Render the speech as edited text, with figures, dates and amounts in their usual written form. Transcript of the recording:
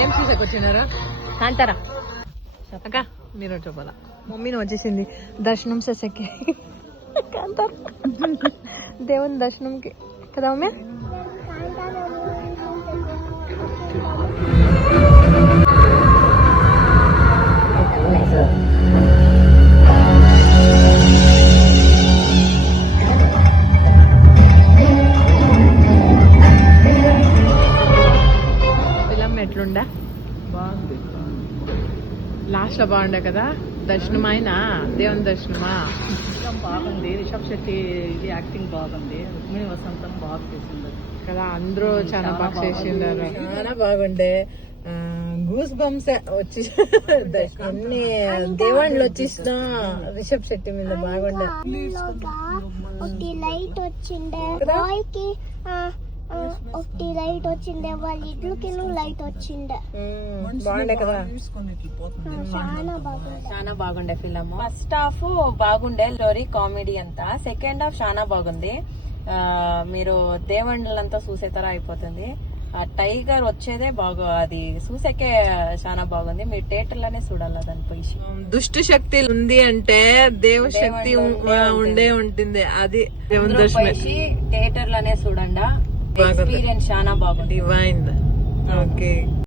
ఏం తీసుకొచ్చినారా? కాంతారా అక్క మీరు చెప్పాలా? మమ్మీని వచ్చేసింది దర్శనం సెసకి కాంతారా దేవుని దర్శనంకి కదా మమ్మీ? ఫిలం ఎట్లుండా? బాగుంది. లాస్ట్ లో బాగుండే కదా దర్శనం అయినా దేవుని దర్శనమా? బాగుంది. రిషబ్ శెట్టి ఇది యాక్టింగ్ బాగుంది. రుక్మిణి వసంతం బాగా చేసింది కదా, అందరూ చాలా బాగా చేసిండారు. చాలా బాగుండే. గూస్ బంప్స్ వచ్చి అన్ని దేవుళ్ళు వచ్చేసిన రిషబ్ శెట్టి మీద బాగుండే. ఒకటి లైట్ వచ్చిండే బాయ్కి, ఒకటి లైట్ వచ్చిండే వాళ్ళ ఇడ్లుకి లైట్ వచ్చిండే. బాగుండే కదా, చాలా బాగుంది. చాలా బాగుండే ఫిలమ్. ఫస్ట్ హాఫ్ బాగుండే స్టోరీ కామెడీ అంతా, సెకండ్ హాఫ్ చాలా బాగుంది. మీరు దేవండ్లంతా చూసేతర అయిపోతుంది. ఆ టైగర్ వచ్చేదే బాగా, అది చూసేకే చాలా బాగుంది. మీరు థియేటర్ లోనే చూడాలి దాని పోయి. దుష్ట శక్తి ఉంది అంటే దేవ శక్తి ఉండే ఉంటుంది. అది దేవుని దర్శనం థియేటర్ లోనే చూడండి. ఎక్స్పీరియన్స్ చాలా బాగుంది. డివైన్. ఓకే.